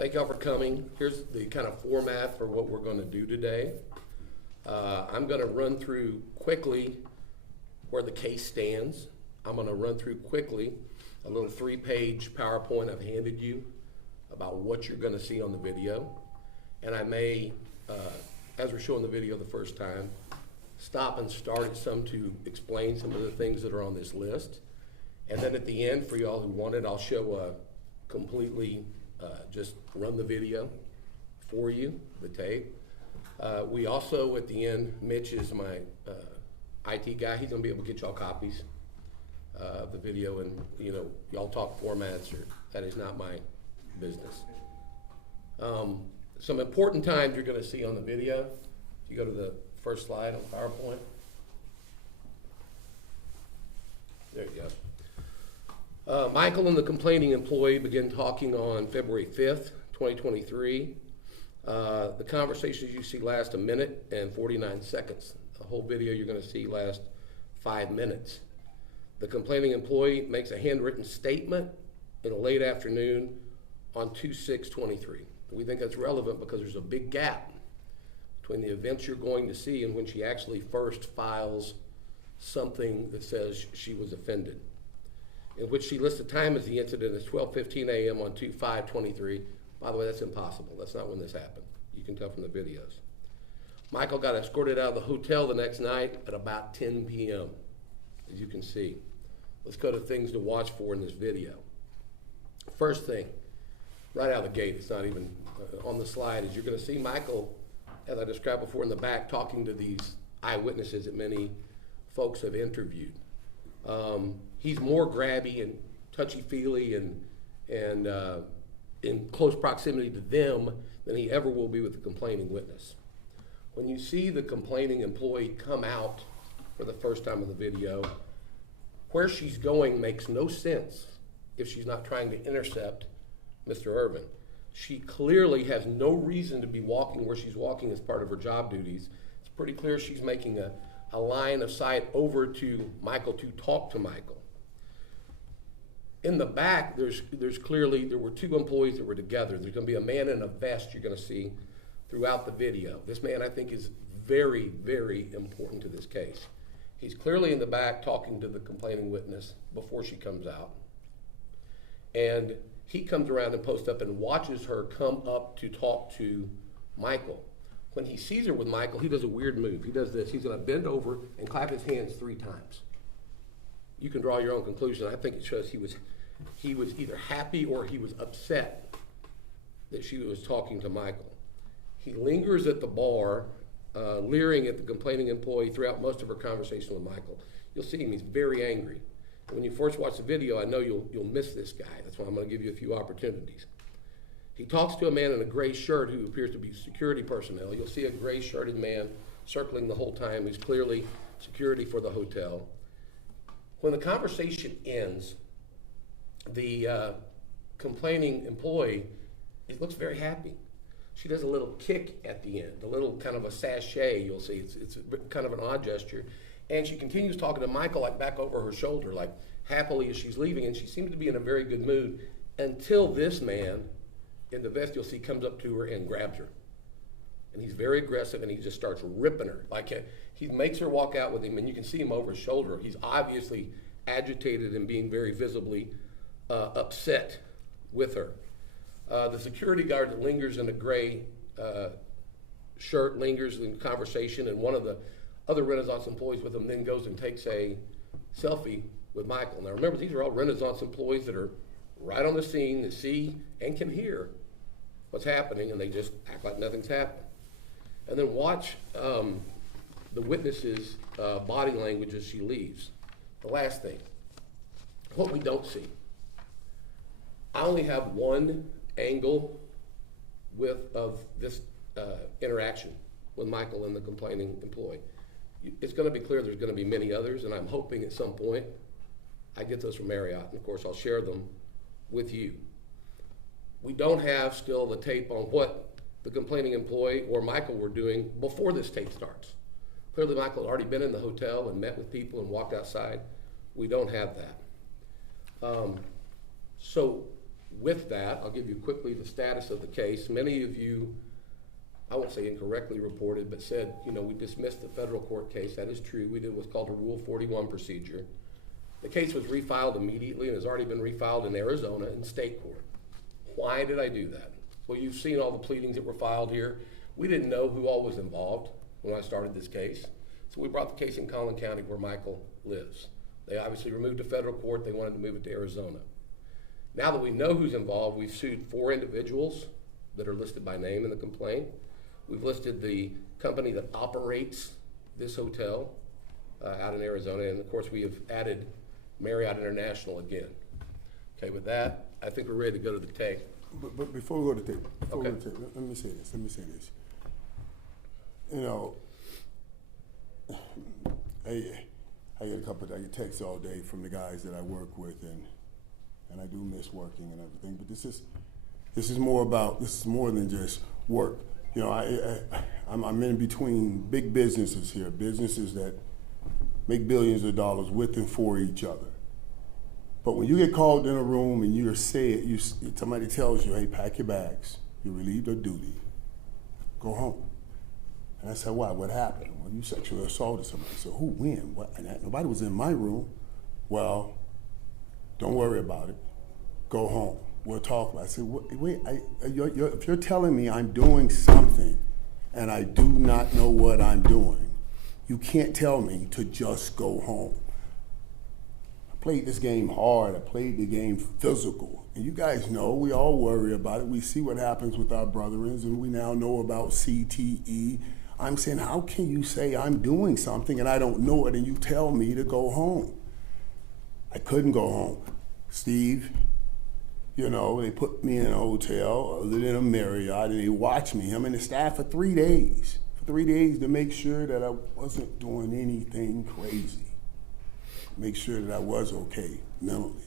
Thank y'all for coming. Here's the kind of format for what we're going to do today. I'm going to run through quickly where the case stands. I'm going to run through quickly a little 3-page PowerPoint I've handed you about what you're going to see on the video. And I may, as we're showing the video the first time, stop and start at some to explain some of the things that are on this list. And then at the end, for y'all who want it, I'll show a completely just run the video for you, the tape. We also, at the end, Mitch is my IT guy. He's gonna be able to get y'all copies of the video, and y'all talk formats, or that is not my business. Some important times you're gonna see on the video. If you go to the first slide on PowerPoint. There you go. Michael and the complaining employee began talking on February 5th, 2023. The conversations you see last 1 minute and 49 seconds. The whole video you're going to see last 5 minutes. The complaining employee makes a handwritten statement in the late afternoon on 2/6/23. We think that's relevant because there's a big gap between the events you're going to see and when she actually first files something that says she was offended, in which she lists the time as the incident as 12:15 a.m. on 2/5/23. By the way, that's impossible. That's not when this happened. You can tell from the videos. Michael got escorted out of the hotel the next night at about 10 p.m., as you can see. Let's go to things to watch for in this video. First thing, right out of the gate, it's not even on the slide, is you're going to see Michael, as I described before, in the back talking to these eyewitnesses that many folks have interviewed. He's more grabby and touchy-feely and in close proximity to them than he ever will be with the complaining witness. When you see the complaining employee come out for the first time in the video, where she's going makes no sense if she's not trying to intercept Mr. Irvin. She clearly has no reason to be walking where she's walking as part of her job duties. It's pretty clear she's making a line of sight over to Michael to talk to Michael. In the back, there's clearly, there were 2 employees that were together. There's going to be a man in a vest you're going to see throughout the video. This man, I think, is very, very important to this case. He's clearly in the back talking to the complaining witness before she comes out. And he comes around and posts up and watches her come up to talk to Michael. When he sees her with Michael, he does a weird move. He does this. He's going to bend over and clap his hands 3 times. You can draw your own conclusion. I think it shows he was either happy or he was upset that she was talking to Michael. He lingers at the bar, leering at the complaining employee throughout most of her conversation with Michael. You'll see him, he's very angry. And when you first watch the video, I know you'll miss this guy. That's why I'm going to give you a few opportunities. He talks to a man in a gray shirt who appears to be security personnel. You'll see a gray shirted man circling the whole time who's clearly security for the hotel. When the conversation ends, the complaining employee, it looks very happy. She does a little kick at the end, a little kind of a sachet, you'll see. It's kind of an odd gesture. And she continues talking to Michael like back over her shoulder, like happily as she's leaving, and she seems to be in a very good mood until this man in the vest you'll see comes up to her and grabs her. And he's very aggressive and he just starts ripping her. Like he makes her walk out with him and you can see him over his shoulder. He's obviously agitated and being very visibly upset with her. The security guard that lingers in a gray shirt lingers in conversation, and one of the other Renaissance employees with him then goes and takes a selfie with Michael. Now remember, these are all Renaissance employees that are right on the scene, that see and can hear what's happening, and they just act like nothing's happened. And then watch the witness's body language as she leaves. The last thing, what we don't see. I only have one angle of this interaction with Michael and the complaining employee. It's going to be clear there's going to be many others, and I'm hoping at some point I get those from Marriott, and of course I'll share them with you. We don't have still the tape on what the complaining employee or Michael were doing before this tape starts. Clearly Michael had already been in the hotel and met with people and walked outside. We don't have that. So With that, I'll give you quickly the status of the case. Many of you, I won't say incorrectly reported, but said, we dismissed the federal court case. That is true. We did what's called a Rule 41 procedure. The case was refiled immediately and has already been refiled in Arizona in state court. Why did I do that? Well, you've seen all the pleadings that were filed here. We didn't know who all was involved when I started this case. So we brought the case in Collin County where Michael lives. They obviously removed the federal court. They wanted to move it to Arizona. Now that we know who's involved, we've sued 4 individuals that are listed by name in the complaint. We've listed the company that operates this hotel out in Arizona, and of course we have added Marriott International again. Okay, with that, I think we're ready to go to the tape. But before we go to tape, let me say this. I get texts all day from the guys that I work with, and I do miss working and everything. But this is more than just work. I'm in between big businesses here, businesses that make billions of dollars with and for each other. But when you get called in a room and somebody tells you, hey, pack your bags, you're relieved of duty, go home. And I said, why? What happened? Well, you sexually assaulted somebody. So who, when? What? And nobody was in my room. Well, don't worry about it. Go home. We'll talk about it. I said, wait, if you're telling me I'm doing something and I do not know what I'm doing, you can't tell me to just go home. I played this game hard. I played the game physical. And you guys know, we all worry about it. We see what happens with our brethrens, and we now know about CTE. I'm saying, how can you say I'm doing something and I don't know it and you tell me to go home? I couldn't go home. Steve, they put me in a hotel other than a Marriott, and they watched me, him and the staff, for 3 days. For 3 days to make sure that I wasn't doing anything crazy. Make sure that I was okay mentally.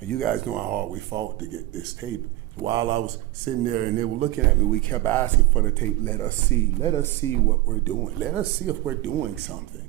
And you guys know how hard we fought to get this tape. While I was sitting there and they were looking at me, we kept asking for the tape. Let us see what we're doing. Let us see if we're doing something.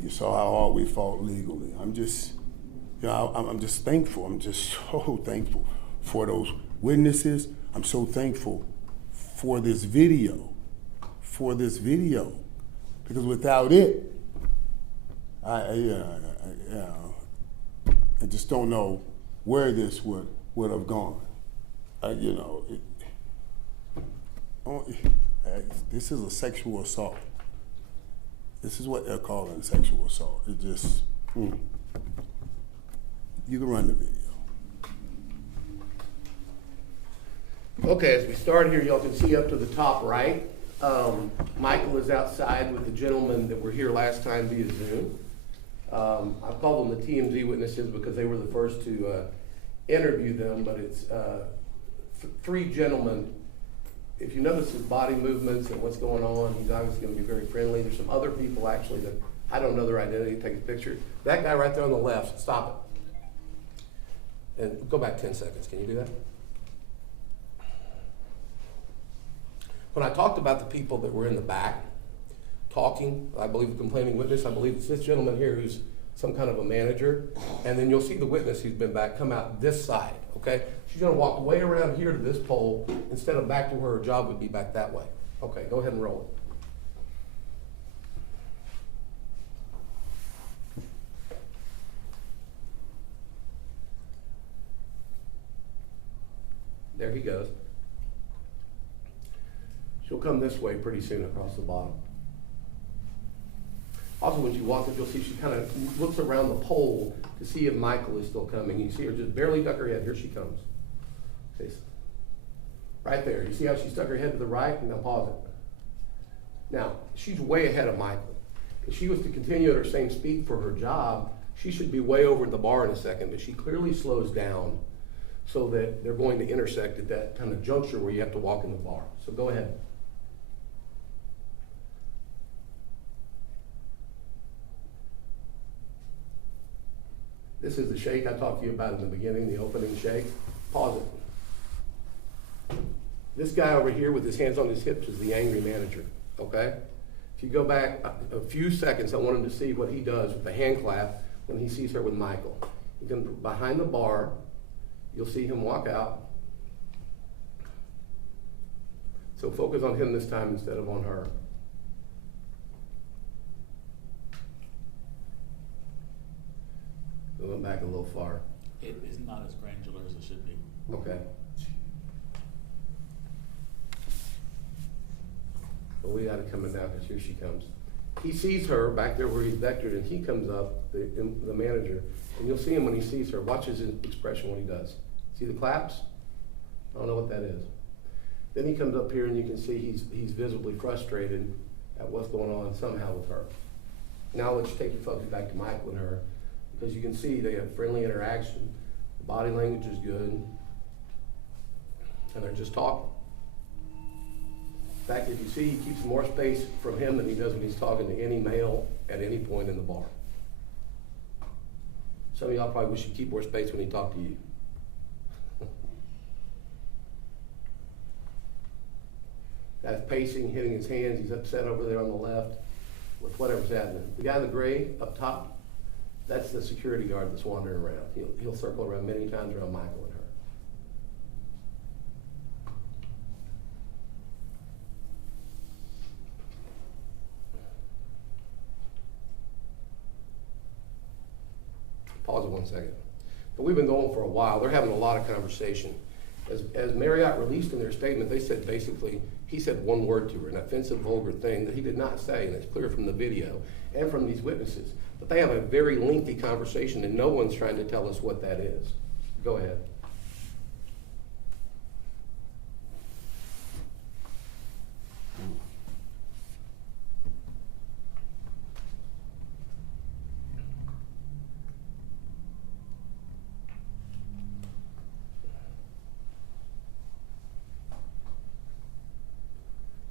You saw how hard we fought legally. I'm just thankful. I'm just so thankful for those witnesses. I'm so thankful for this video. Because without it, I just don't know where this would have gone. This is a sexual assault. This is what they're calling sexual assault. It just, you can run the video. Okay, as we start here, y'all can see up to the top right, Michael is outside with the gentleman that were here last time via Zoom. I call them the TMZ witnesses because they were the first to interview them, but it's 3 gentlemen. If you notice his body movements and what's going on, he's obviously going to be very friendly. There's some other people actually that I don't know their identity. Take a picture. That guy right there on the left, stop it. And go back 10 seconds. Can you do that? When I talked about the people that were in the back talking, I believe the complaining witness, I believe it's this gentleman here who's some kind of a manager, and then you'll see the witness who's been back come out this side, okay? She's gonna walk way around here to this pole instead of back to where her job would be back that way. Okay, go ahead and roll it. There he goes. She'll come this way pretty soon across the bottom. Also, when she walks up, you'll see she kind of looks around the pole to see if Michael is still coming. You see her just barely duck her head. Here she comes. Okay. Right there. You see how she stuck her head to the right? Now pause it. Now, she's way ahead of Michael. If she was to continue at her same speed for her job, she should be way over the bar in a second, but she clearly slows down so that they're going to intersect at that kind of juncture where you have to walk in the bar. So go ahead. This is the shake I talked to you about in the beginning, the opening shake. Pause it. This guy over here with his hands on his hips is the angry manager, okay? If you go back a few seconds, I want him to see what he does with the hand clap when he sees her with Michael. He's gonna, behind the bar, you'll see him walk out. So focus on him this time instead of on her. We went back a little far. It is not as granular as it should be. Okay. But we gotta come in now, because here she comes. He sees her back there where he's vectored, and he comes up, the manager, and you'll see him when he sees her. Watch his expression when he does. See the claps? I don't know what that is. Then he comes up here, and you can see he's visibly frustrated at what's going on somehow with her. Now let's take your focus back to Michael and her, because you can see they have friendly interaction. The body language is good, and they're just talking. In fact, if you see, he keeps more space from him than he does when he's talking to any male at any point in the bar. Some of y'all probably wish you'd keep more space when he talked to you. That's pacing, hitting his hands. He's upset over there on the left with whatever's happening. The guy in the gray up top, that's the security guard that's wandering around. He'll circle around many times around Michael and her. Pause it 1 second. But we've been going for a while. They're having a lot of conversation. As Marriott released in their statement, they said basically, he said one word to her, an offensive, vulgar thing that he did not say, and it's clear from the video and from these witnesses. But they have a very lengthy conversation, and no one's trying to tell us what that is. Go ahead.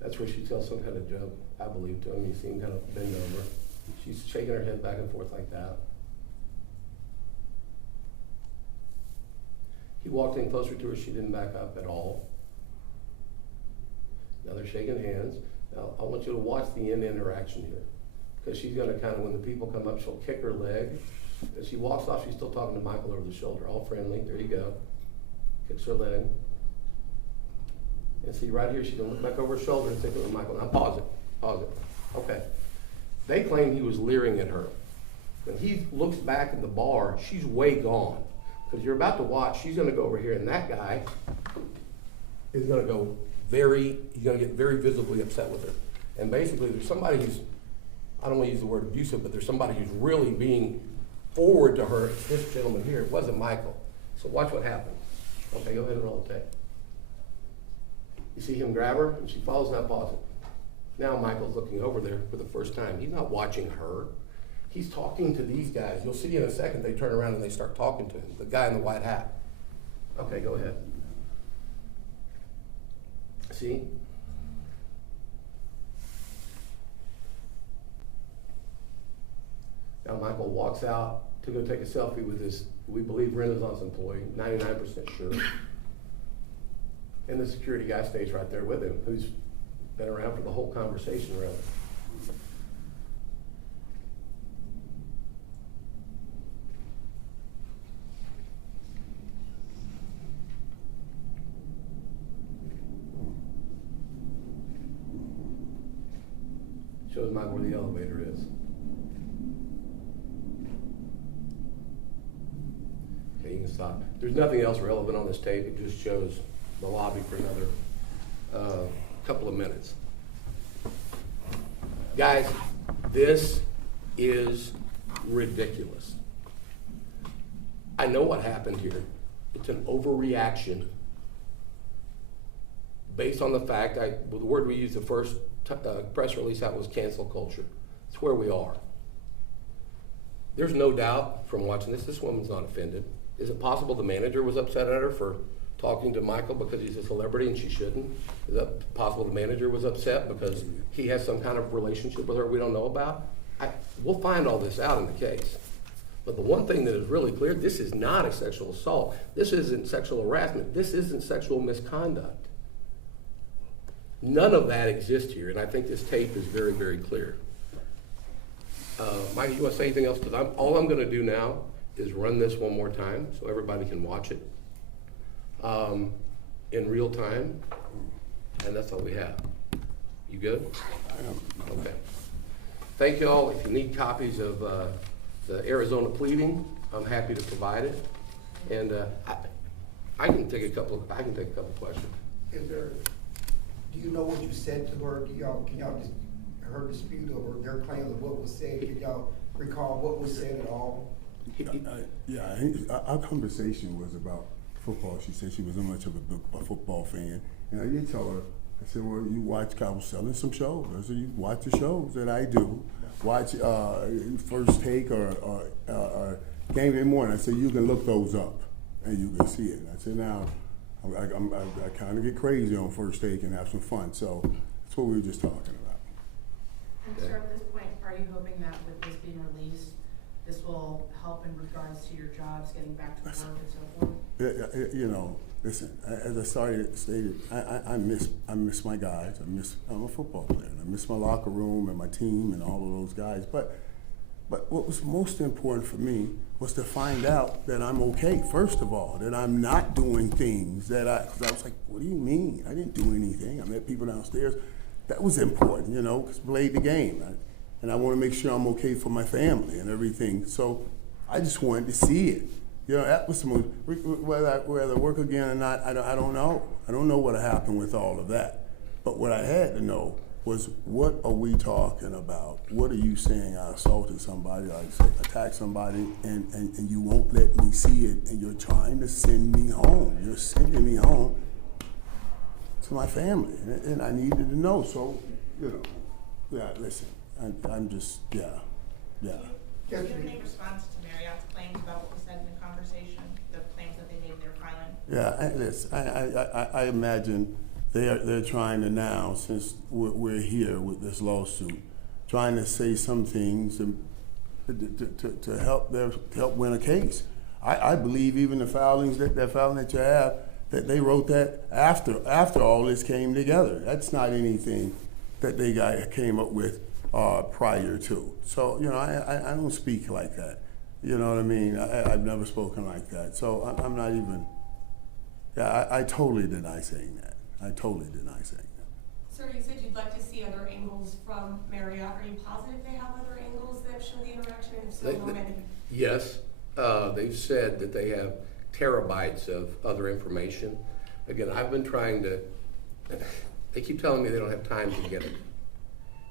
That's where she tells some kind of joke, I believe, to him. You see him kind of bend over. She's shaking her head back and forth like that. He walked in closer to her. She didn't back up at all. Now they're shaking hands. Now I want you to watch the end interaction here, because she's going to kind of, when the people come up, she'll kick her leg. As she walks off, she's still talking to Michael over the shoulder, all friendly. There you go. Kicks her leg. And see right here, she's gonna look back over her shoulder and think of Michael. Now pause it. Okay. They claim he was leering at her. When he looks back in the bar, she's way gone. Because you're about to watch, she's gonna go over here, and that guy is gonna he's gonna get very visibly upset with her. And basically, there's somebody who's, I don't wanna use the word abusive, but there's somebody who's really being forward to her. It's this gentleman here. It wasn't Michael. So watch what happens. Okay, go ahead and roll the tape. You see him grab her, and she follows, now pause it. Now Michael's looking over there for the first time. He's not watching her. He's talking to these guys. You'll see in a second they turn around and they start talking to him, the guy in the white hat. Okay, go ahead. See? Now Michael walks out to go take a selfie with this, we believe, Renaissance employee, 99% sure. And the security guy stays right there with him, who's been around for the whole conversation, really. Shows Michael where the elevator is. Okay, you can stop. There's nothing else relevant on this tape. It just shows the lobby for another couple of minutes. Guys, this is ridiculous. I know what happened here. It's an overreaction based on the fact, the word we used the first press release out was cancel culture. It's where we are. There's no doubt from watching this woman's not offended. Is it possible the manager was upset at her for talking to Michael because he's a celebrity and she shouldn't? Is that possible the manager was upset because he has some kind of relationship with her we don't know about? We'll find all this out in the case. But the one thing that is really clear, this is not a sexual assault. This isn't sexual harassment. This isn't sexual misconduct. None of that exists here, and I think this tape is very, very clear. Mike, you want to say anything else? Because all I'm going to do now is run this one more time so everybody can watch it in real time, and that's all we have. You good? Okay. Thank you all. If you need copies of the Arizona pleading, I'm happy to provide it. And I can take a couple questions. Is there, do you know what you said to her? Can y'all just, her dispute over their claim of what was said, can y'all recall what was said at all? Our conversation was about football. She said she wasn't much of a football fan. And I did tell her, I said, well, you watch, I was selling some shows. I said, you watch the shows that I do. Watch First Take or Game Day Morning. I said, you can look those up and you can see it. And I said, now, I kind of get crazy on First Take and have some fun. So that's what we were just talking about. And sir, at this point, are you hoping that with this being released, this will help in regards to your jobs, getting back to work and so forth? You know, listen, as I stated, I miss my guys. I'm a football player. And I miss my locker room and my team and all of those guys. But what was most important for me was to find out that I'm okay, first of all, that I'm not doing things that cause I was like, what do you mean? I didn't do anything. I met people downstairs. That was important, you know, because I played the game. And I want to make sure I'm okay for my family and everything. So I just wanted to see it. You know, that was the most, whether I work again or not, I don't know. I don't know what happened with all of that. But what I had to know was, what are we talking about? What are you saying? I assaulted somebody, I attacked somebody, and you won't let me see it, and you're trying to send me home. You're sending me home to my family, and I needed to know. So, you know, yeah, listen, I'm just, yeah. Do you have any response to Marriott's claims about what was said in the conversation, the claims that they made in their filing? Yeah, listen, I imagine they're trying to now, since we're here with this lawsuit, trying to say some things to help win a case. I believe even the filings that filing that you have, that they wrote that after all this came together. That's not anything that they came up with prior to. So, you know, I don't speak like that. You know what I mean? I've never spoken like that. So I'm not even, yeah, I totally deny saying that. I totally deny saying that. Sir, you said you'd like to see other angles from Marriott. Are you positive they have other angles that show the interaction? And if so, how many? Yes, they've said that they have terabytes of other information. Again, I've been trying to, they keep telling me they don't have time to get it.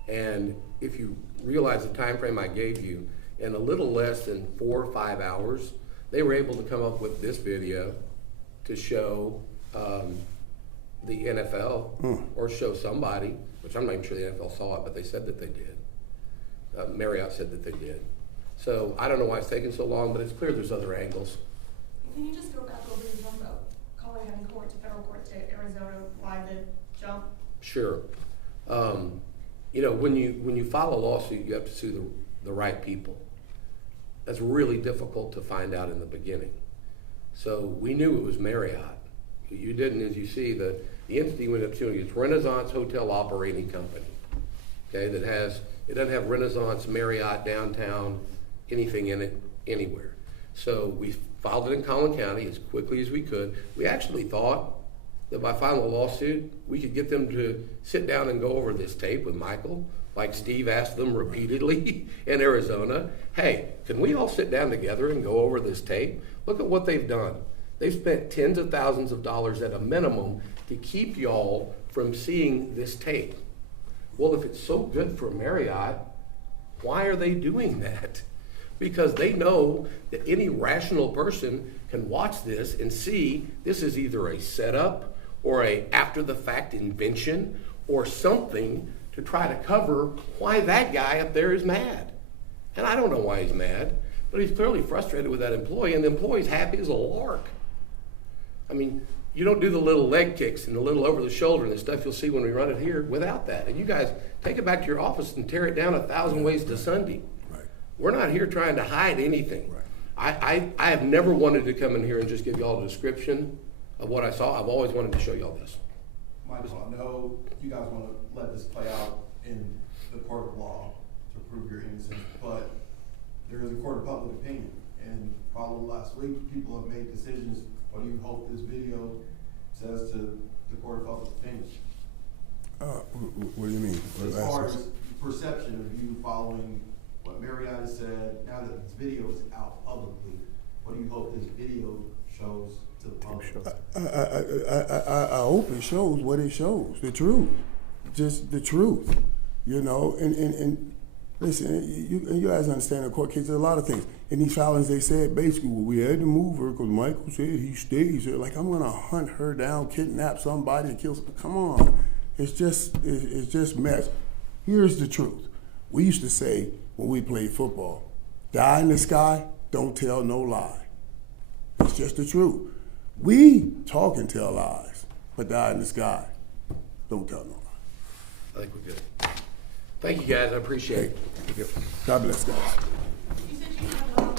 And if you realize the time frame I gave you, in a little less than 4 or 5 hours, they were able to come up with this video to show the NFL or show somebody, which I'm not even sure the NFL saw it, but they said that they did. Marriott said that they did. So I don't know why it's taking so long, but it's clear there's other angles. Can you just go back over the jump about calling heaven court to federal court to Arizona, why the jump? Sure. You know, when you file a lawsuit, you have to sue the right people. That's really difficult to find out in the beginning. So we knew it was Marriott. You didn't, as you see, the entity we ended up suing is Renaissance Hotel Operating Company. Okay, it doesn't have Renaissance, Marriott, downtown, anything in it, anywhere. So we filed it in Collin County as quickly as we could. We actually thought that by filing a lawsuit, we could get them to sit down and go over this tape with Michael, like Steve asked them repeatedly in Arizona. Hey, can we all sit down together and go over this tape? Look at what they've done. They've spent tens of thousands of dollars at a minimum to keep y'all from seeing this tape. Well, if it's so good for Marriott, why are they doing that? Because they know that any rational person can watch this and see this is either a setup or a after-the-fact invention or something to try to cover why that guy up there is mad. And I don't know why he's mad, but he's clearly frustrated with that employee, and the employee's happy as a lark. I mean, you don't do the little leg kicks and the little over the shoulder and the stuff you'll see when we run it here without that. And you guys take it back to your office and tear it down 1,000 ways to Sunday. Right. We're not here trying to hide anything. Right. I have never wanted to come in here and just give y'all a description of what I saw. I've always wanted to show y'all this. Michael, I know you guys want to let this play out in the court of law to prove your innocence, but there is a court of public opinion, And following last week, people have made decisions. What do you hope this video says to the Court of Public Opinion? What do you mean? As far as perception of you following what Marriott has said, now that this video is out publicly, what do you hope this video shows to the public? I hope it shows what it shows, the truth, just the truth, you know. And listen, you guys understand the court case. There's a lot of things. In these filings, they said basically, well, we had to move her because Michael said he stays here. Like, I'm gonna hunt her down, kidnap somebody, and kill somebody. Come on, it's just mess. Here's the truth. We used to say when we played football, die in the sky, don't tell no lie. It's just the truth. We talk and tell lies, but die in the sky, don't tell no lie. I think we're good. Thank you, guys. I appreciate it. God bless, guys. You said you have